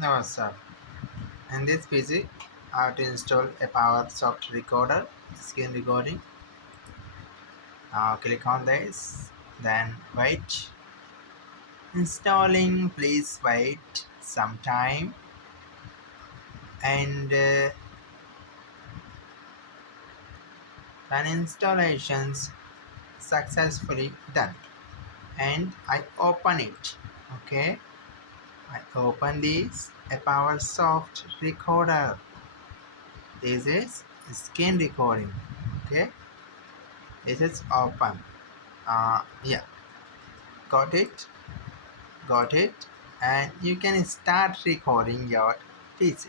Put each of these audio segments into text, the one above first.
No, sir. In this PC, I have to install a Powersoft recorder, screen recording. Now click on this, then wait. Installing, please wait some time. And when installations successfully done, and I open it. Okay, I open this a Powersoft recorder. This is screen recording. Okay, this is open. Yeah, got it, got it. And you can start recording your PC.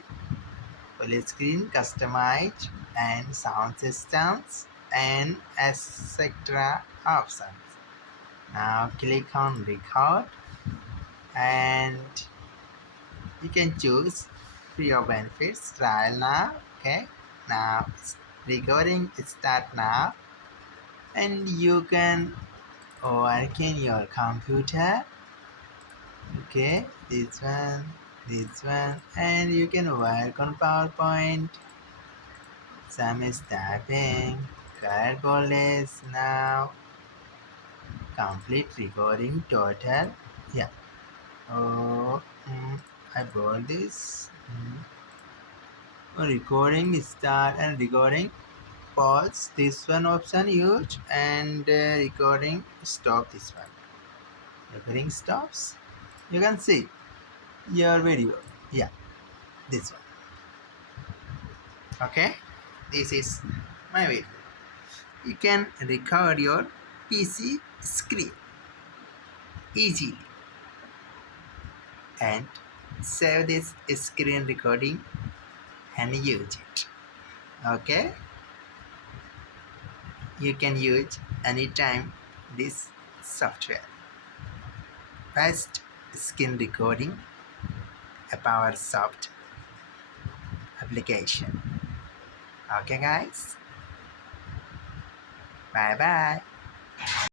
Full screen, customize, and sound systems, and etc. options. Now click on record, and you can choose for your benefits trial now. Okay, now recording start now, and you can work in your computer. Okay, this one, and you can work on PowerPoint. Some is typing. Curveball is now complete recording total. Yeah. Oh, I bought this. Recording start and recording pause. This one option use, and recording stop. This one. Recording stops. You can see your video. Yeah, this one. Okay, this is my video. You can record your PC screen easily and save this screen recording and use it. Okay, you can use anytime this software. Best screen recording, a Powersoft application. Okay guys, bye bye.